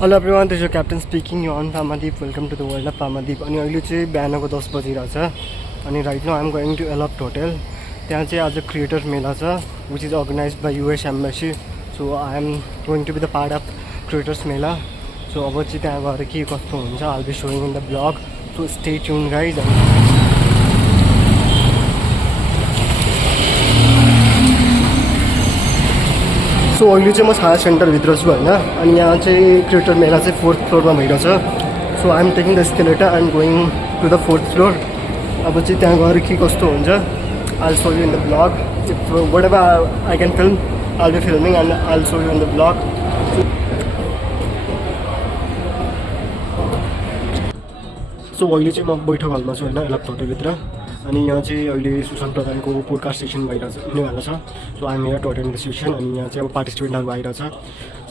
Hello everyone, this is your captain speaking. You on Pamadeep. Welcome to the world of Pamadeep. अनि अहिले चाहिँ बिहानको 10 बजिरहेछ अनि right now I'm going to Elopt Hotel. त्यहाँ चाहिँ आज क्रिएटर मेला छ which is organized by US Embassy. So I am going to be the part of creators मेला. So अब चाहिँ त्यहाँ गएर के कस्तो हुन्छ I'll be showing in the vlog. So stay tuned guys. So अहिले चाहिँ म छाया सेन्टरभित्र छु होइन अनि यहाँ चाहिँ क्रिएटर मेला चाहिँ 4th फ्लोरमा भइरहेछ so I am taking the escalator I am going to the 4th floor अब चाहिँ त्यहाँ गएर के कस्तो हुन्छ I show you in the vlog if whatever I can film I be filming and I show you in the vlog so अहिले चाहिँ म बैठक हलमा छु होइन एलप होटलभित्र अनि यहाँ चाहिँ अहिले सुशान्त प्रधानको पोडकास्ट सेसन भइरहेछ हुनेवाला छ so I'm here to attend the session अनि यहाँ चाहिँ अब पार्टिसिपेन्टहरू आइरहेछ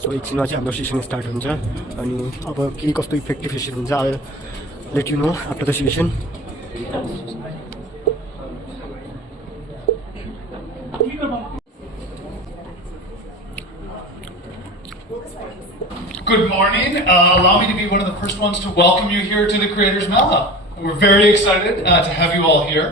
सो एकछिनमा चाहिँ हाम्रो सेसन स्टार्ट हुन्छ अनि अब के कस्तो इफेक्टिभ सेसन हुन्छ I let you know after the session Good morning. Allow me to be one of the first ones to welcome you here to the Creators Mela. We're very excited to have you all here.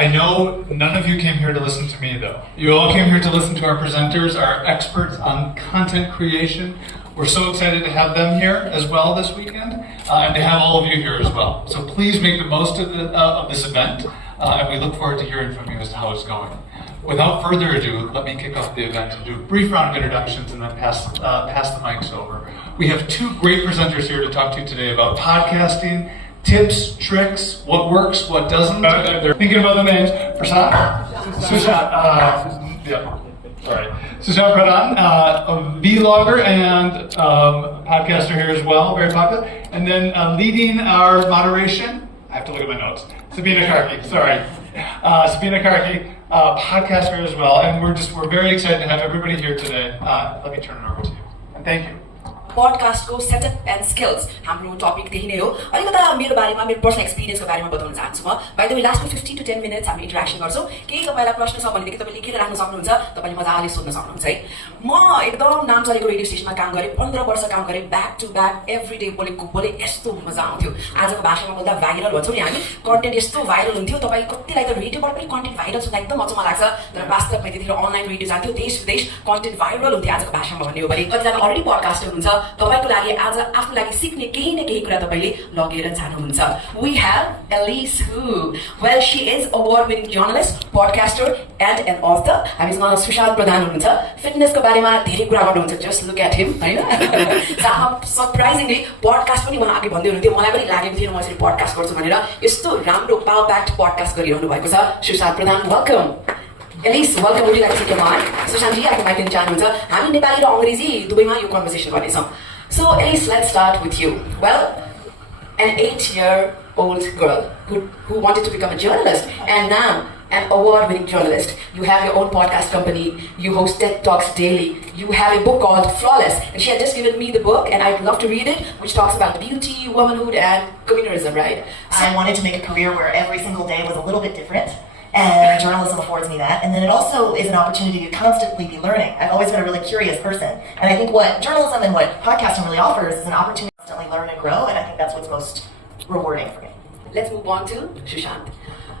I know none of you came here to listen to me though. You all came here to listen to our presenters, our experts on content creation. We're so excited to have them here as well this weekend and to have all of you here as well. So please make the most of this event and we look forward to hearing from you as to how it's going. Without further ado, let me kick off the event and do a brief round of introductions and then pass the mics over. We have two great presenters here to talk to you today about podcasting, tips, tricks, what works, what doesn't. They're thinking about the names. Prasad? Sushant. Sorry. Sushant Pradhan, a vlogger and podcaster here as well, very popular. And then leading our moderation, I have to look at my notes. Sabina Karki, sorry. Sabina Karki, podcaster as well. And we're very excited to have everybody here today. Let me turn it over to you. And thank you. Podcast को setup and skills हाम्रो topic त्यही नै हो अलिकता मेरो बारेमा मेरो personal एक्सपिरियन्सको बारेमा बताउन चाहन्छु म बाइ द वे लास्टमा 50 to 10 मिनट्स हामी इन्टरेक्सन गर्छौँ केही तपाईलाई प्रश्न छ भनेदेखि तपाईले लेखेर राख्न सक्नुहुन्छ तपाईले मजाले सोध्न सक्नुहुन्छ है म एकदम नाम चलेको रेडियो स्टेसनमा काम गरे 15 वर्ष काम गरे back to back every day बोले यस्तो मजा आउँथ्यो आजको भाषामा बोल्दा भाइरल भन्छौँ नि हामी कन्टेन्ट यस्तो भाइरल हुन्थ्यो तपाईँ कतिलाई त रेडियोबाट पनि कन्टेन्ट भाइरल सुन्दा एकदम अचम्म लाग्छ तर वास्तवमा त्यतिखेर अनलाइन रेडियो जान्थ्यो देश विदेश कन्टेन्ट भाइरल हुन्थ्यो आजको भाषामा भन्ने हो भने कतिजना अलरेडी पडकास्टर हुनुहुन्छ तपाईको लागि आज आफ्नो लागि सिक्ने केही न केही कुरा तपाईले लगेर जानुहुन्छ we have Elise who well she is award winning journalist podcaster and an author हामीसँग सुशान्त प्रधान हुनुहुन्छ फिटनेसको बारेमा धेरै कुरा गर्नुहुन्छ just look at him हैन जहाँ सरप्राइजिङली पडकास्ट पनि उहाँ अघि भन्दै हुनुहुन्थ्यो मलाई पनि लागेको थिएन म यसरी पडकास्ट गर्छु भनेर यस्तो राम्रो पावर प्याक्ड पडकास्ट गरिरहनु भएको छ सुशान्त प्रधान welcome Elise, welcome. Would you like to take your mic? Sushant ji, आफ्नो माइक दिन चाहनुहुन्छ हामी नेपाली र अंग्रेजी दुवैमा यो कन्भर्सेसन गर्नेछौँ So Elise, let's start with you. Well, an 8-year-old girl who wanted to become a journalist and now an award-winning journalist. You have your own podcast company, you host TED Talks daily, you have a book called Flawless, and she had just given me the book and I'd love to read it, which talks about beauty, womanhood and communalism, right? So I wanted to make a career where every single day was a little bit different. And journalism affords me that. And then it also is an opportunity to constantly be learning. I've always been a really curious person. And I think what journalism and what podcasting really offers is an opportunity to constantly learn and grow. And I think that's what's most rewarding for me. Let's move on to Sushant.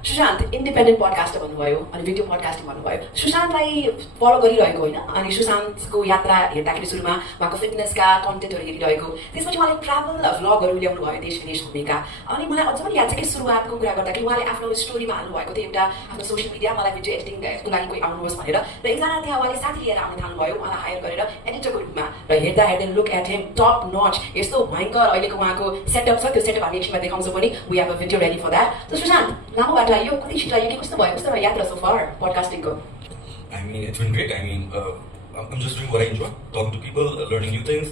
Sushant independent podcaster भन्नुभयो अनि video podcasting भन्नुभयो सुशान्तलाई follow गरिरहेको होइन अनि सुशान्तको यात्रा हेर्दाखेरि सुरुमा उहाँको फिटनेसका कन्टेन्टहरू हेरिरहेको त्यसपछि उहाँले ट्राभल भ्लगहरू ल्याउनु भयो देश विदेश घुमेका अनि मलाई अझ पनि याद छ कि सुरुवातको कुरा गर्दाखेरि उहाँले आफ्नो स्टोरीमा हाल्नु भएको थियो एउटा आफ्नो सोसियल मिडिया मलाई भिडियो एडिटिङको लागि कोही आउनुहोस् भनेर र एकजना त्यहाँ उहाँले साथी लिएर आउन थाल्नुभयो उहाँलाई हायर गरेर एडिटरको रूपमा र हेर्दा हेर्दै लुक एट हिम टप नच यस्तो भयङ्कर अहिलेको उहाँको सेटअप छ त्यो सेटअप हामी एकछिनमा देखाउँछौँ पनि we have a video ready for that त सुशान्त लामो बाटो आयो कुनै छिटो आयो कि कस्तो भयो कस्तो यात्रा सो फार podcasting को I mean it's been great. I mean I'm just doing what I enjoy, talking to people, learning new things.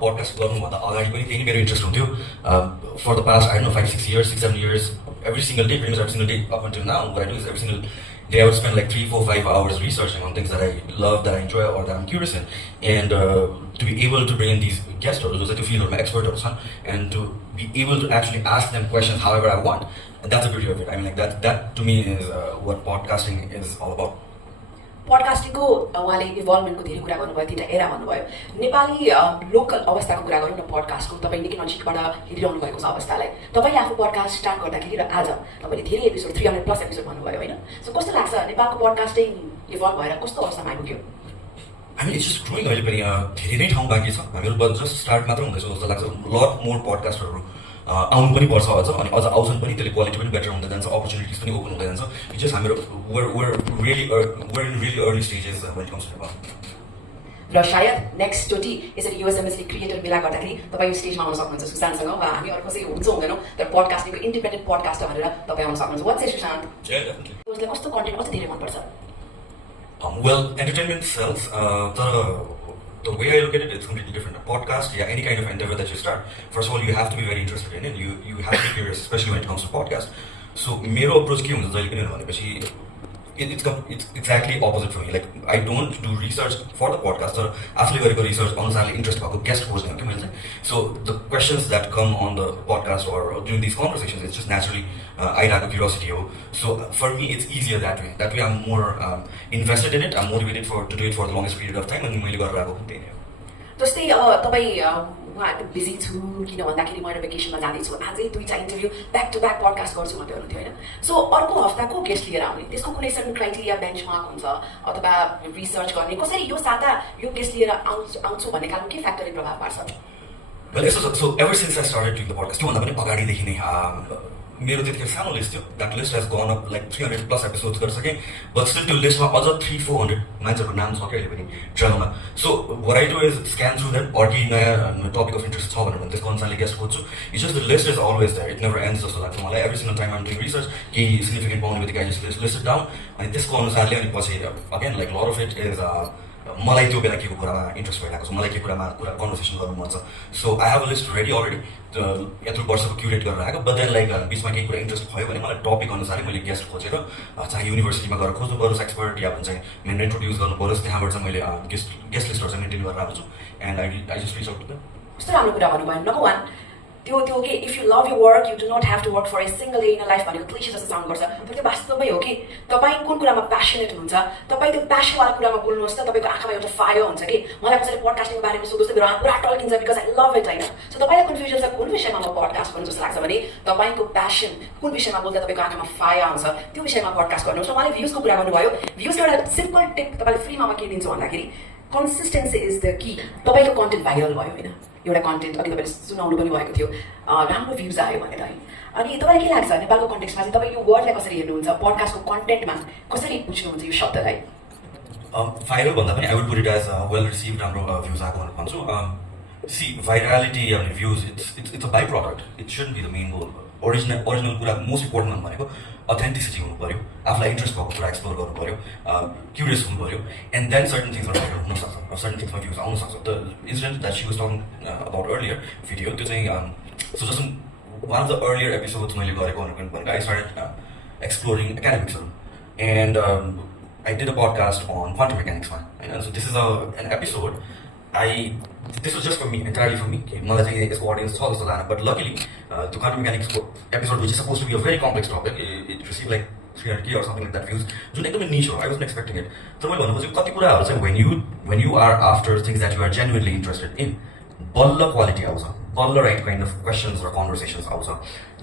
Podcast गर्नुभन्दा अगाडि पनि त्यही नै मेरो इन्ट्रेस्ट हुन्थ्यो for the past I don't know 5-6 years 6-7 years every single day pretty much every single day up until now what I do is every single day I would spend like 3-4-5 hours researching on things that I love, that I enjoy, or that I'm curious in. And to be able to bring in these guests, or those that you feel are my expert or son, and to be able to actually ask them questions however I want, that's the beauty of it. I mean, like that to me is what podcasting is all about. पडकास्टिङको उहाँले इभल्भमेन्टको धेरै कुरा गर्नुभयो, 3टा era भन्नुभयो। Nepali local अवस्थाको कुरा गरौँ न पडकास्टको, तपाईँ निकै नजिकबाट हेरिरहनु भएको छ अवस्थालाई। तपाईँले आफू पडकास्ट स्टार्ट गर्दाखेरि र आज तपाईँले धेरै एपिसोड 300+ एपिसोड भन्नुभयो होइन, सो कस्तो लाग्छ नेपालको पडकास्टिङ इभल्भ भएर कस्तो अवस्थामा आइपुग्यो? हामी इट्स जस्ट ग्रोइङ। अहिले पनि धेरै नै ठाउँ बाँकी छ, हामीहरू जस्ट स्टार्ट मात्र हुँदैछ जस्तो लाग्छ। लट मोर पडकास्टहरू आउनु पनि पर्छ अझ, अनि अझ आउँछन् पनि, त्यसले क्वालिटी पनि बेटर हुँदै जान्छ, अपर्च्युनिटिज पनि ओपन हुँदै जान्छ। इट्स जस्ट हामीहरू we're in really early stages when it comes to Nepal. र सायद नेक्स्टचोटि यसरी युएस एम्बेसी क्रिएटर मेला गर्दाखेरि तपाईँ यो स्टेजमा आउन सक्नुहुन्छ सुशान्तसँग, वा हामी अरू कसै हुन्छ हुँदैनौँ तर पडकास्टिङको इन्डिपेन्डेन्ट पडकास्टर भनेर तपाईँ आउन सक्नुहुन्छ। What's it Sushant? उसलाई कस्तो कन्टेन्ट अझ धेरै मनपर्छ? Well, entertainment sells. The way I look at it, it's completely different. A podcast, yeah, any kind of endeavor that you start, first of all, you have to be very interested in it. You have to be curious, especially when it comes to podcast. So, मेरो approach के हुन्छ जहिले पनि भनेपछि it's exactly opposite for me. Like, I don't do research for the podcast or आफूले गरेको research अनुसारले interest भएको guest खोज्ने हो कि मैले चाहिँ. So the questions that come on the podcast or during these conversations, it's just naturally आइरहेको curiosity हो. So for me, it's easier that way. That way, I'm more invested in it. I'm motivated to do it for the longest period of time. अनि मैले गरेर आएको त्यही नै हो. जस्तै तपाईँ उहाँहरू बिजी छु किन भन्दाखेरि म भेकेसनमा जाँदैछु, आजै 2टा interview back to back podcast गर्छु भन्दै हुनुहुन्थ्यो होइन। सो अर्को हप्ताको गेस्ट लिएर आउने त्यसको कुनै सर्टन क्राइटेरिया बेन्चमार्क हुन्छ अथवा रिसर्च गर्ने, कसरी यो साता यो गेस्ट लिएर आउँछु भन्ने खालको के फ्याक्टरले प्रभाव पार्छ? Well, so ever since I started doing the podcast, त्योभन्दा पनि अगाडिदेखि नै मेरो त्यतिखेर सानो लिस्ट थियो. That list has gone up like 300+ episodes गरिसकेँ, but still त्यो लिस्टमा अझ 300-400 मान्छेहरूको नाम छ क्या अहिले पनि ड्रामामा. So what I do is scan through them, or कि नयाँ topic of interest छ भनेर त्यसको अनुसारले गेस्ट खोज्छु. It's just the list is always there. It never ends जस्तो लाग्छ मलाई. Every single time I'm doing research, केही significant पाउने बित्तिकै I just list it down. अनि त्यसको अनुसारले अनि पछि again like a lot of it is मलाई त्यो बेला केको कुरामा इन्ट्रेस्ट भइरहेको छ, मलाई के कुरामा कन्भर्सेसन गर्नु मन छ. So I have a list ready already यत्रो वर्षको क्युरेट गरेर आएको. बट देन लाइक बिचमा केही कुरा इन्ट्रेस्ट भयो भने मलाई टपिक अनुसारै मैले गेस्ट खोजेर चाहे युनिभर्सिटीमा गएर खोज्नु परोस् एक्सपर्ट या भन्छ मैले इन्ट्रोड्युस गर्नु परोस्, त्यहाँबाट चाहिँ मैले गेस्ट लिस्टहरू चाहिँ मेन्टेन गरेर आएको छु. And I just reach out to them. कस्तो राम्रो कुरा भन्नुभयो. नम्बर 1 त्यो के if you love you work you do not have to work for a single day in life भनेको क्लिशे जस्तो साउन्ड गर्छ, तर त्यो वास्तवमै हो कि तपाईँ कुन कुरामा प्यासनेट हुनुहुन्छ, तपाईँ त्यो प्यासनवाला कुरामा बोल्नुहोस् त, तपाईँको आँखामा एउटा फायर हुन्छ कि मलाई कसैले पडकास्टिङको बारेमा सोध्नुहोस् त मेरो हात पुरा टल्किन्छ बिकज आई लभ इट होइन. सो तपाईँलाई कन्फ्युजन छ कुन विषयमा म पडकास्ट गर्नु जस्तो लाग्छ भने तपाईँको प्यासन कुन विषयमा बोल्दा तपाईँको आँखामा फायर आउँछ त्यो विषयमा पडकास्ट गर्नुहोस्. र उहाँले भ्युजको कुरा गर्नुभयो. भ्युजको एउटा सिम्पल टिप तपाईँले फ्रीमा म के दिन्छु भन्दाखेरि कन्सिस्टेन्सी इज द की. तपाईँको कन्टेन्ट भाइरल भयो होइन, एउटा कन्टेन्ट अघि तपाईँले सुनाउनु पनि भएको थियो, राम्रो भ्युज आयो भनेर है. अनि तपाईँलाई के लाग्छ नेपालको कन्टेक्स्टमा चाहिँ तपाईँ यो वर्डलाई कसरी हेर्नुहुन्छ, पडकास्टको कन्टेन्टमा कसरी बुझ्नुहुन्छ यो शब्दलाई? भाइरल भन्दा पनि I would put it as well receive, राम्रो भ्युज आएको भनेर भन्छु. सी भाइरालिटी अनि views it's a by product, it shouldn't be the main goal. Original कुरा मोस्ट इम्पोर्टेन्ट भनेको अथेन्टिसिटी हुनु पऱ्यो, आफूलाई इन्ट्रेस्ट भएको कुरा एक्सप्लोर गर्नु पऱ्यो, क्युरियस हुनु पऱ्यो, एन्ड देन सर्टन थिङ्सहरू भाइरल हुनसक्छ, सर्टन थिङ्समा भ्युज आउन सक्छ. The incident that she was talking about earlier video त्यो चाहिँ सो जस्तो one of the earlier episodes मैले गरेको भनेको आई स्टार्टेड एक्सप्लोरिङ एकाडेमिक्सहरू and I did a podcast on quantum मेकानिक्समा होइन. So this is an episode this was just for me, entirely for me. मलाई चाहिँ यसको अडियन्स छ जस्तो लागेन, बट लकिली त्यो क्वान्टम मेकानिक्सको episode which is suppose to be a very complex topic, it receive like 300K or something like that views, जुन एकदमै निश हो. I wasn't expecting it. तर मैले भन्नु खोजेको कति कुराहरू चाहिँ when you are after things that you are genuinely interested in, बल्ल क्वालिटी आउँछ, बल्ल राइट काइन्ड अफ क्वेसन्स र कन्भर्सेसन्स आउँछ.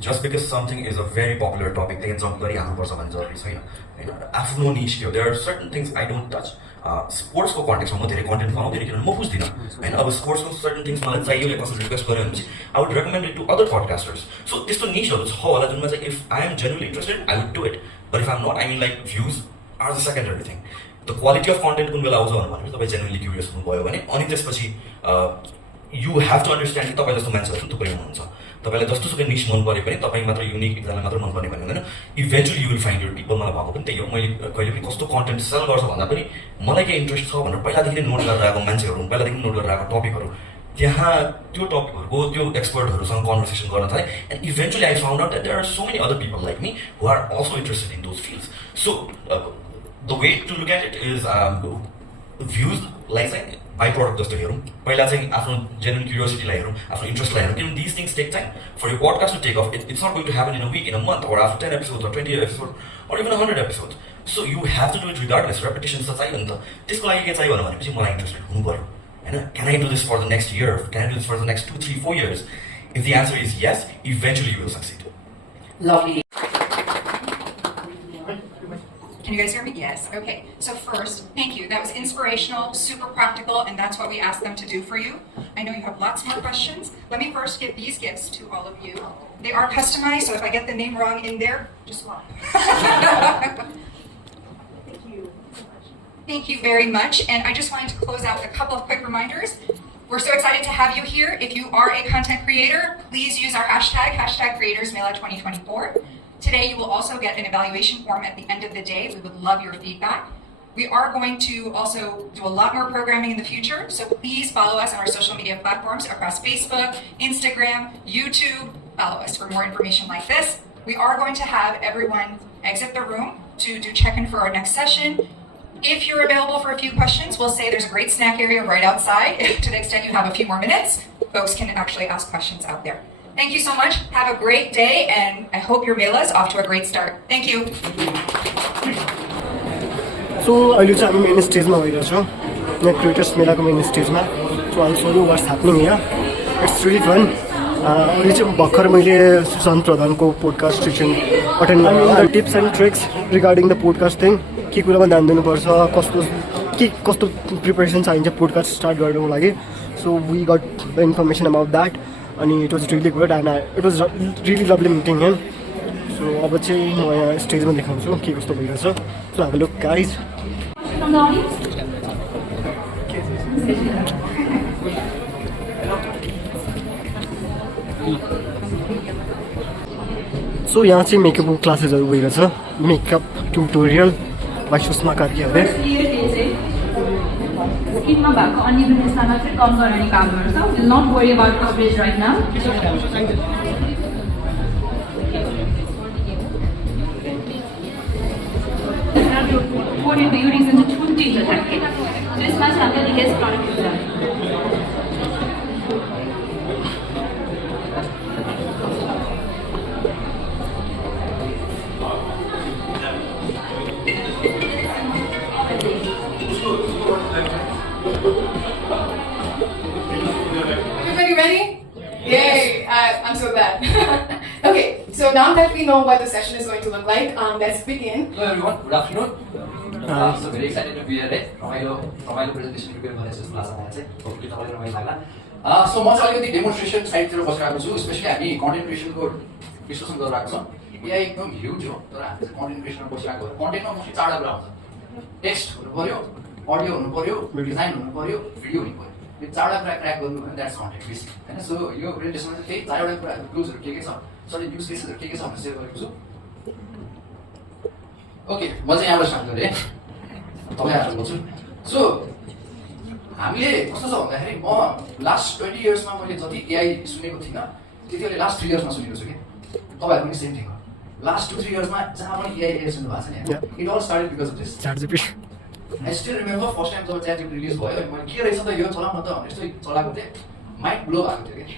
Just because something is a very popular topic त्यही जम्प गरिहाल्नुपर्छ भन्ने जरुरी छैन होइन. आफ्नो निश के हो, there are certain things I don't touch. स्पोर्ट्सको कन्टेक्समा म धेरै कन्टेन्ट बनाउँदैन किनभने म बुझ्दिनँ होइन. अब स्पोर्ट्सको सर्टन थिङ्स मलाई चाहियो या कसैले रिक्वेस्ट गर्यो भनेपछि I would recommend it to other podcasters. So त्यस्तो निशहरू छ होला जुनमा चाहिँ if I am genuinely interested I would do it. But if I am not, I mean like views are the secondary thing. The quality of content कुन बेला आउँछ भनेपछि तपाईँ जेन्युनली क्युरियस हुनुभयो भने अनि त्यसपछि यु हेभ टु अन्डरस्ट्यान्ड कि तपाईँ जस्तो मान्छेहरू थुप्रै हुनुहुन्छ. तपाईँलाई जस्तोसुकै निश मन पऱ्यो भने तपाईँ मात्र युनिक एकजनालाई मात्र मन पर्ने भन्ने हुँदैन. Eventually you will find your people. मलाई भएको पनि त्यही हो. मैले कहिले पनि कस्तो कन्टेन्ट सेल गर्छ भन्दा पनि मलाई के इन्ट्रेस्ट छ भनेर पहिलादेखि नै नोट गरेर आएको मान्छेहरू, पहिलादेखि नोट गरेर आएको टपिकहरू, त्यहाँ त्यो टपिकहरूको त्यो एक्सपर्टहरूसँग कन्भर्सेसन गर्न थालेँ. And eventually I found out that there are so many other people like me who are also interested in those fields. So the way to look at it is भ्युजलाई चाहिँ बाई प्रडक्ट जस्तो हेरौँ, पहिला चाहिँ आफ्नो genuine क्युरियोसिटीलाई हेरौँ, आफ्नो इन्ट्रेस्टलाई हेरौँ, किनभने this things take time for यो podcast to take off. It's not going to happen in a week, in a month, or after 10 episodes, or 20 episodes, or even 100 episodes. So you have to do it regardless. Repetition त चाहियो नि त. त्यसको लागि के चाहियो भनेपछि मलाई इन्ट्रेस्टेड हुनु पर्यो हैन. Can I do this for the next year? Can I do this for the next 2, 3, 4 years? If the answer is yes, eventually you will succeed. Lovely. Can you guys hear me? Yes. Okay. So first, thank you. That was inspirational, super practical, and that's what we asked them to do for you. I know you have lots more questions. Let me first give these gifts to all of you. They are customized, so if I get the name wrong in there, just laugh. Thank you. Thank you very much. And I just wanted to close out with a couple of quick reminders. We're so excited to have you here. If you are a content creator, please use our hashtag CreatorsMela2024. Today, you will also get an evaluation form at the end of the day. We would love your feedback. We are going to also do a lot more programming in the future, so please follow us on our social media platforms across Facebook, Instagram, YouTube. Follow us for more information like this. We are going to have everyone exit the room to do check-in for our next session. If you're available for a few questions, we'll say there's a great snack area right outside. To the extent you have a few more minutes, folks can actually ask questions out there. Thank you so much. Have a great day, and I hope your Mela is off to a great start. Thank you. So अहिले चाहिँ हामी main स्टेजमा भइरहेछौँ यहाँ creators मेलाको main स्टेजमा. So I show you what's happening यहाँ. It's really fun. अहिले चाहिँ भर्खर मैले सुशान्त प्रधानको पोडकास्ट सेसन अटेन्ड गरेँ. Tips and tricks regarding the podcast thing, के कुरामा ध्यान दिनुपर्छ, कस्तो प्रिपरेसन चाहिन्छ पोडकास्ट स्टार्ट गर्नुको लागि. So we got the information about that. अनि it was really good and it was really lovely meeting him. So अब चाहिँ म यहाँ स्टेजमा देखाउँछु के कस्तो भइरहेछ. So have a look guys. So यहाँ चाहिँ मेकअपको क्लासेसहरू भइरहेछ. Makeup tutorial by Sushma Karki अरे. स्किनमा भएको अनइभनेसलाई मात्रै कम गर्ने काम गर्छ. Will not worry about coverage right now. According to beauties into 20 to 10. So this much I'm going to get product user. Everybody ready? Yay! I'm so glad. Okay, so now that we know what the session is going to look like, let's begin. Hello everyone, good afternoon. So very excited to be here. रमाइलो presentation prepare गरेर जस्तो लाग्छ मलाई चाहिँ. Hopefully तपाईँलाई रमाइलो लाग्ला. So म चाहिँ अलिकति डेमोन्स्ट्रेसन साइडतिर बसिरहेको छु. स्पेसली हामी कन्टेन्ट क्रिएसनको डिस्कसन गरिरहेको छौँ. एआई एकदम ह्युज हो, तर हामी चाहिँ कन्टेन्ट क्रिएसनमा बसिरहेको हो. कन्टेन्टमा मोस्टली चारवटा कुरा हुन्छ. टेक्स्ट हुनु पर्यो, अडियो हुनु पर्यो, डिजाइन हुनु पर्यो, भिडियो हुनु पर्यो. यो चारवटा कुरा क्र्याक गर्नु भने द्याट्स कन्टेन्ट बेसिक होइन. सो यो प्रेजेन्टेसनमा चाहिँ त्यही चारवटा कुराहरू क्लोजहरू के छ, सरी युज केसहरू के छ भनेर सेयर गरेको छु. ओके, म चाहिँ यहाँबाट स्टार्ट गरेँ. तपाईँहरू बोल्छु. सो हामीले कस्तो छ भन्दाखेरि म लास्ट 20 इयर्समा मैले जति एआई सुनेको थिइनँ त्यति अहिले लास्ट 3 इयर्समा सुनेको छु कि. तपाईँहरू पनि सेम थिङ हो. लास्ट 2-3 इयर्समा जहाँ पनि एआई सुन्नु भएको छ नि, it all started because of this. I still remember first time जब च्याट जिपिटी रिलिज भयो, मैले के रहेछ त यो चलाउन त भनेर यस्तै चलाएको थिएँ. माइन्ड ब्लो भएको थियो कि.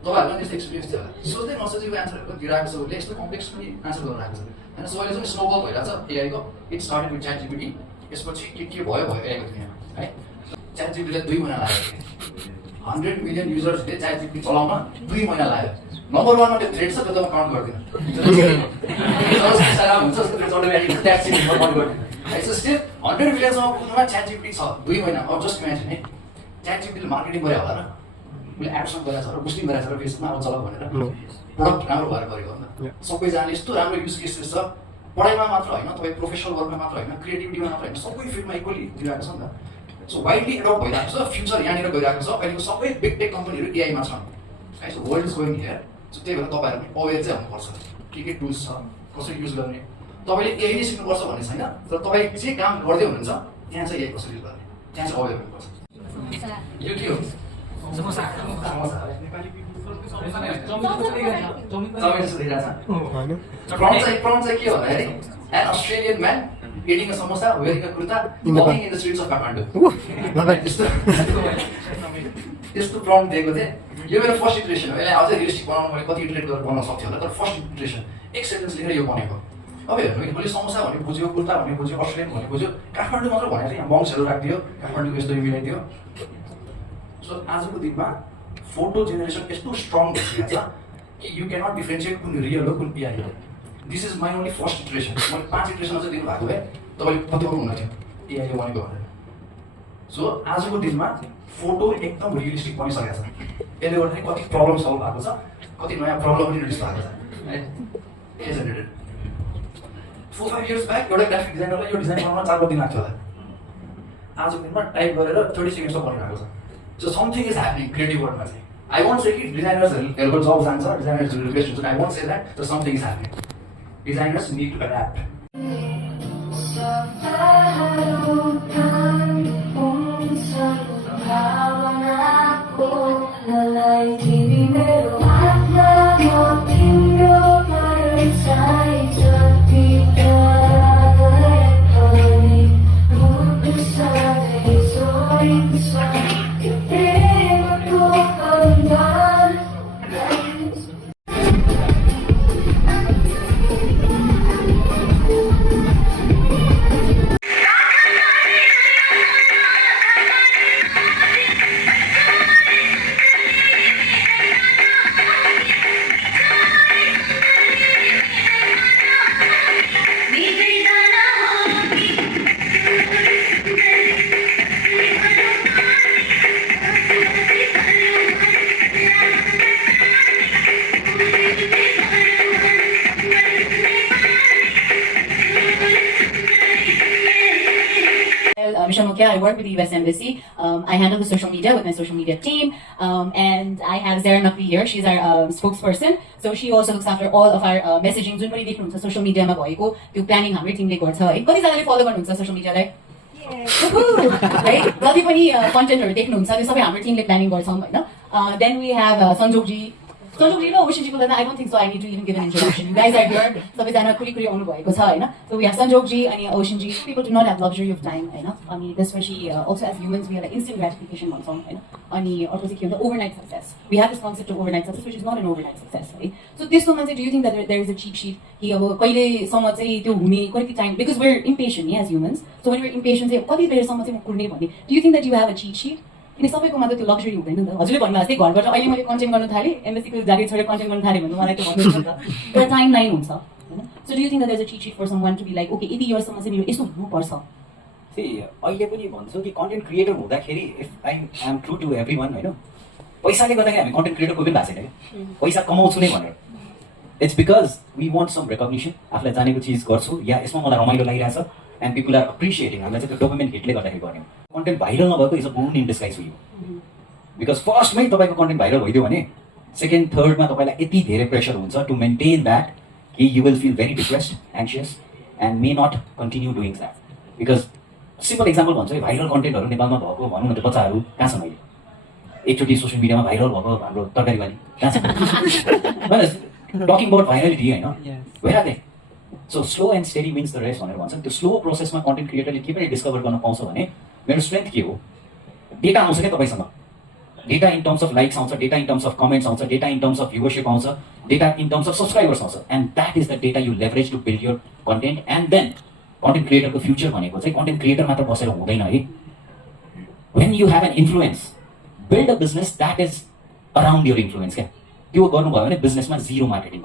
तपाईँहरूको पनि त्यस्तो एक्सपिरियन्स थियो होला. सोच्दै नसोचेको एन्सरहरू दिइरहेको छ, उसले यस्तो कम्प्लेक्स पनि एन्सर गरिरहेको छ होइन. सो अहिले जुन स्नोबल भइरहेको छ एआईको, it started with chat GPT. यसपछि के भयो एआईको दुनियाँमा है. च्याट जिपिटीलाई 2 महिना लाग्यो. 100 मिलियन युजर्सले च्याट जिपिटी चलाउन 2 महिना लाग्यो. नम्बर 1मा त्यो थ्रेड छ, त्यो त म काउन्ट गर्दिनँ. स्टिल 100 मिलियनसम्म पुग्नुमा च्याट जिपिटी छ 2 महिना. अब जस्ट इमेजिन है, च्याट जिपिटीले मार्केटिङ गरे होला र उसले एडसन गरेको छ र बुस्टिङ गरेको छ र फेसबुकमा अब चलाऊ भनेर प्रडक्ट राम्रो भएर गरेको हो नि त. सबैजनाले यस्तो राम्रो युज केसेस छ. पढाइमा मात्र होइन, तपाईँ प्रोफेसनल वर्कमा मात्र होइन, क्रिएटिभिटीमा मात्र होइन, सबै फिल्डमा इक्वली दिइरहेको छ नि त. सो वाइडली एडप्ट भइरहेको छ. फ्युचर यहाँनिर गइरहेको छ. अहिलेको सबै बिग टेक कम्पनीहरू एआईमा छन् है. So world is going here. So त्यही भएर तपाईँहरू पनि अवेर चाहिँ हुनुपर्छ. के टुल्स छ, कसरी युज गर्ने. तपाईँले एआई नै सिक्नुपर्छ भन्ने छैन, तर तपाईँ जे काम गर्दै हुनुहुन्छ त्यहाँ चाहिँ एआई कसरी युज गर्ने, त्यहाँ चाहिँ अवेर हुनुपर्छ. यो के हो? समोसा प्रन चाहिँ के भन्दाखेरि an Australian man eating a samosa, wearing a kurta, In Nepal. walking in the streets of Kathmandu. Love it. त्यस्तो प्रब्लम दिएको थिएँ यो मेरो फर्स्ट इटरेसन हो यसलाई अझै रियलिस्टिक बनाउनु मैले कति इटरेट गरेर बनाउन सक्थेँ होला तर फर्स्ट इटरेसन एक सेन्टेन्स लेखेर यो बनेको अब हेर्नु मैले समोसा भने बुझ्यो कुर्ता भने बुझ्यो अस्ट्रेलियन भने बुझ्यो काठमाडौँ मात्र भनेर यहाँ मङ्सहरू राखिदियो काठमाडौँको यस्तो मिलाइदियो सो आजको दिनमा फोटो जेनेरेसन यस्तो स्ट्रङ भइसकेको छ कि यु क्यानट डिफ्रेन्सिएट कुन रियल हो कुन एआई हो this is my only first iteration मैले 5 इटरेसन अझै दिनुभएको भए तपाईँले पत्याउनु हुन थियो एआई भनेको भनेर सो आजको दिनमा फोटो एकदम रियलिस्टिक बनिसकेको छ यसले गर्दाखेरि कति प्रब्लम सल्भ भएको छ कति नयाँ प्रब्लम पनि रिलिज भएको छ है जेनेरेटेड 4-5 years ब्याक एउटा ग्राफिक डिजाइनरलाई यो डिजाइन बनाउन 4 दिन लाग्थ्यो होला आजको दिनमा टाइप गरेर 30 सेकेन्ड्समा बनिरहेको छ so something is happening creative वर्ल्डमा चाहिँ आई वन्ट से कि डिजाइनर्सहरूको जब जान्छ डिजाइनर्सहरू रिप्लेस हुन्छ आई वन्ट से द्याट तर something is happening designers need to adapt I work with the US Embassy. I handle the social media with my social media team. And I have Zara Nakvi here. She's our spokesperson. So she also looks after all of our messaging. जुन पनि देख्नुहुन्छ social media मा भएको त्यो planning हाम्रो टिमले गर्छ है कतिजनाले फलो गर्नुहुन्छ social media लाई है जति पनि कन्टेन्टहरु देख्नुहुन्छ त्यो सबै हाम्रो टिमले प्लानिङ गर्छौं हैन then we have Sanjogji र ओशनजीको लागि I don't think so I need to even give an introduction. You guys are here. सबैजना कुरी आउनु भएको छ हैन. So we have Sanjogji अनि ओशनजी. People do not have luxury of time हैन. अनि त्यसपछि also as humans we have instant gratification भन्छौं हैन. अनि अर्को चाहिँ के हुन्छ overnight success. We have this concept of overnight success which is not an overnight success है. So त्यस्तोमा चाहिँ do you think that there is a cheat sheet कि अब कहिलेसम्म चाहिँ त्यो हुने कति time because we're impatient as humans. So when we're impatient चाहिँ कति बेरसम्म चाहिँ म कुर्ने भन्ने. Do you think that you have a cheat sheet? किन सबैकोमा त त्यो लग्जरी हुँदैन नि त हजुरले भन्नु जस्तै घरबाट अहिले मैले कन्टेन्ट गर्न थालेँ एम्बेसीको जागिर छोडेर कन्टेन्ट गर्न थालेँ भने मलाई त्यो भन्नुहुन्छ नि त एउटा टाइम लाइन हुन्छ हैन so do you think that there is a cheat sheet for someone to be like okay यदि इयर्ससम्म चाहिँ मेरो यस्तो हुनुपर्छ अहिले पनि भन्छु कि कन्टेन्ट क्रिएटर हुँदाखेरि if I am true to everyone हैन पैसाले गर्दाखेरि हामी कन्टेन्ट क्रिएटर कोही पनि भएको छैन क्या पैसा कमाउँछु नै भनेर it's because we want some recognition आफूलाई जानेको चिज गर्छु या यसमा मलाई रमाइलो लागिरहेछ एन्ड पिपल आर अप्रिसिएटिङ हामीलाई चाहिँ त्यो डोपामिन हिटले गर्दाखेरि गर्ने कन्टेन्ट भाइरल नभएको is a bone in disguise हो यो बिकज फर्स्टमै तपाईँको कन्टेन्ट भाइरल भइदियो भने सेकेन्ड थर्डमा तपाईँलाई यति धेरै प्रेसर हुन्छ टु मेन्टेन द्याट कि you will feel very depressed anxious and may not continue doing that because simple example भन्छु भाइरल कन्टेन्टहरू नेपालमा भएको भनौँ न त्यो बच्चाहरू कहाँ छन् अहिले एकचोटि सोसियल मिडियामा भाइरल भएको हाम्रो तरकारीवाली कहाँ छ टकिङ अबाउट भाइरलिटी होइन where are they so slow and steady wins the race भनेर भन्छ त्यो स्लो प्रोसेसमा कन्टेन्ट क्रिएटरले के पनि डिस्कभर गर्न पाउँछ भने मेरो स्ट्रेन्थ के हो डेटा आउँछ क्या तपाईँसँग data in terms of likes आउँछ data in terms of comments आउँछ data in terms of viewership आउँछ data in terms of subscribers आउँछ and that is the data you leverage to build your content and then content क्रिएटरको future भनेको चाहिँ content creator मात्र बसेर हुँदैन है when you have an influence build a business that is around your influence क्या त्यो गर्नुभयो भने बिजनेसमा जिरो मार्केटिङ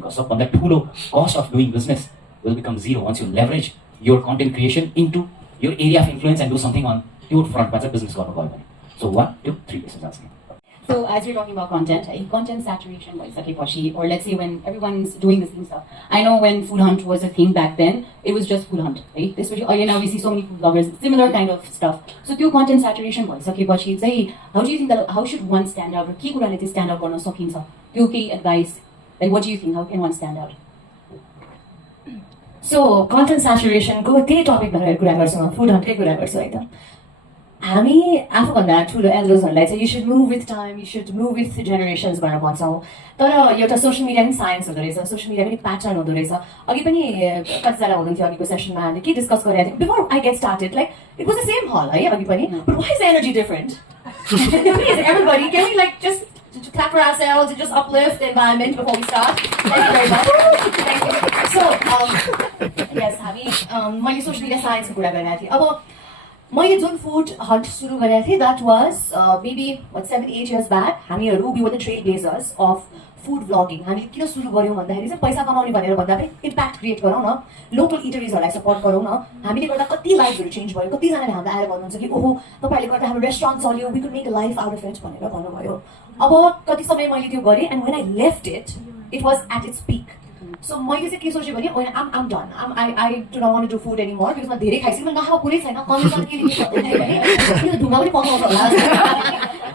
कस्ट सबभन्दा ठुलो cost of doing business will become zero once you leverage your content creation into your area of influence and do something on त्यो फ्रन्टमा चाहिँ बिजनेस गर्नुभयो भने so 1, 2, 3 decisions. So as we're talking about content, content saturation or let's say when everyone's doing the same stuff. I know when Food Hunt was a thing back then, it was just Food Hunt, right? This was now we see so many food bloggers, similar kind of stuff. So त्यो content saturation भइसकेपछि चाहिँ how do you think that how should one stand out? के कुराले चाहिँ stand out गर्न सकिन्छ? त्यो केही advice? Like what do you think? How can one stand out? So content saturation को त्यही टपिक भनेर कुरा गर्छौँ Food Hunt कै कुरा गर्छौँ है त हामी आफूभन्दा ठुलो एल्डर्सहरूलाई चाहिँ you should move with time, you should move with generations भनेर भन्छौँ। तर एउटा सोसियल मिडिया पनि साइन्स हुँदो रहेछ, सोसियल मिडिया पनि प्याटर्न हुँदो रहेछ। अघि पनि कतिजना हुनुहुन्थ्यो अघिको सेसनमा, हामीले के डिस्कस गरिरहेको थियौँ before I get started, like it was the same hall है अघि पनि, but why is energy different? Please, everybody, can we like just clap for ourselves and just uplift the environment before we start? Thank you very much. Thank you. So, yes, हामी मैले social media साइन्सको कुरा गरिरहेको थिएँ। अब मैले जुन food hunt सुरु गरेको थिएँ द्याट वाज मेबी 7-8 years ब्याक। हामीहरू we were the trailblazers of food blogging. हामीले किन सुरु गऱ्यौँ भन्दाखेरि चाहिँ पैसा कमाउने भनेर भन्दा पनि इम्प्याक्ट क्रिएट गरौँ न, लोकल इटरिजहरूलाई सपोर्ट गरौँ न। हामीले गर्दा कति लाइफहरू चेन्ज भयो, कतिजनाले हामीलाई आएर भन्नुहुन्छ कि ओहो तपाईँहरूले गर्दा हाम्रो रेस्टुरेन्ट चल्यो, we could make a life out of it भनेर भन्नुभयो। अब कति समय मैले त्यो गरेँ and when I left it was at its peak. So मैले चाहिँ के सोचेँ भने I'm done, I do not want to do food any more, because म धेरै खाइसकेँ, म नखाएको कुरै छैन, कमेन्टमा के लेख्नु ढुङ्गा पनि पकाउँछ होला।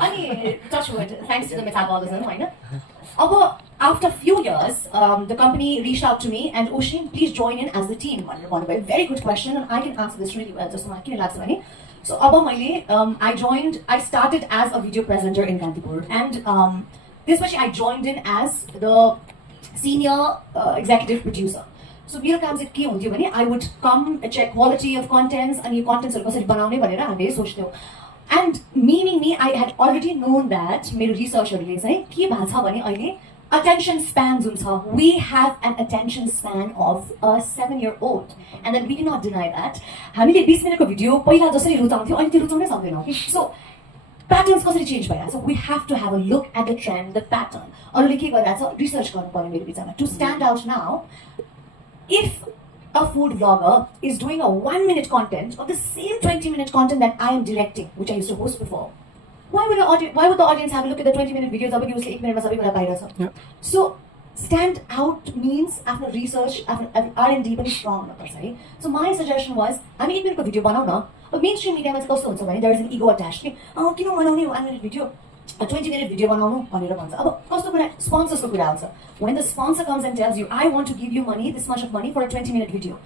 अनि touch wood, thanks to the metabolism होइन। अब after few years, the company reached out to me and Oshin, please join in as the team. Very good question, and I can answer this really well. Just so, I started as a video presenter in Kantipur, and this much I joined in as the senior executive producer. So, मेरो काम चाहिँ के हुन्थ्यो भने I would come check quality of contents, अनि यो contents कसरी बनाउने भनेर हामीले सोच्थ्यौँ। And meaning me, I had already known that मेरो रिसर्चहरूले चाहिँ के भएको छ भने अहिले attention span जुन छ, we have an attention span of a 7-year-old, and then we cannot deny that. हामीले 20 मिनटको भिडियो पहिला जसरी रुचाउँथ्यौँ अहिले त्यो रुचाउनै सक्दैनौँ कि। So patterns कसरी चेन्ज भइरहेछ, so we have to have a look at the trend, the pattern. अरूले के गरिरहेछ रिसर्च गर्नु पर्यो मेरो विचारमा to stand out now. If a food vlogger is doing a 1-minute content of the same 20-minute content that I am directing, which I used to host before, why would the audience have a look at the 20-minute videos of उसले 1 मिनटमा सबै कुरा पाइरहेछ? So stand out means आफ्नो research, आफ्नो R&D पनि strong हुनुपर्छ है। So my suggestion was हामी 1 मिनटको भिडियो बनाउँ न। अब मेनस्ट्रिम मिडियामा चाहिँ कस्तो हुन्छ भने there is an ego attached कि किन बनाउने 1 minute भिडियो, 20-minute भिडियो बनाउनु भनेर भन्छ। अब कस्तो कुरा स्पोन्सर्सको कुरा आउँछ, when the sponsor comes and tells you I want to give you money, this much of money for a 20-minute video.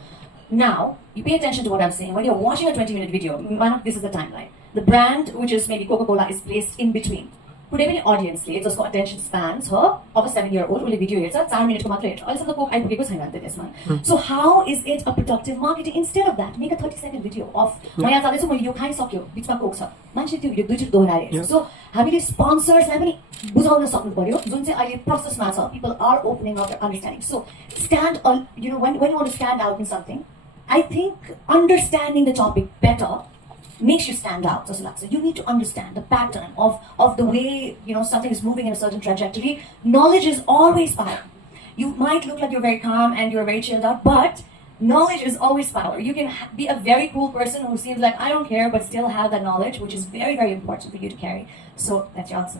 Now you pay attention to what I'm saying. When you're watching a 20-minute video, this is the timeline. The brand, which is maybe Coca-Cola, is placed in between. कुनै पनि अडियन्सले जसको attention span छ अब 7-year-old उसले video हेर्छ 4 मिनटको मात्र हेर्छ, अहिलेसम्म कोक आइपुगेको छैन अन्त त्यसमा। So how is it a productive marketing? Instead of that make a 30-second video of म यहाँ जाँदैछु, मैले यो खाइसक्यो, बिचमा कोक छ, मान्छे त्यो भिडियो 2 चोटि दोहोऱ्याएर। सो हामीले स्पोन्सर्सलाई पनि बुझाउन सक्नु पर्यो जुन चाहिँ अहिले प्रोसेसमा छ। People are opening up their understanding. So stand when you want to stand out in something, I think understanding the topic better makes you stand out. So you need to understand the pattern of the way something is moving in a certain trajectory. Knowledge is always power. You might look like you're very calm and you're very chilled out, but knowledge is always power. You can be a very cool person who seems like I don't care, but still have that knowledge, which is very, very important for you to carry. So that's your answer.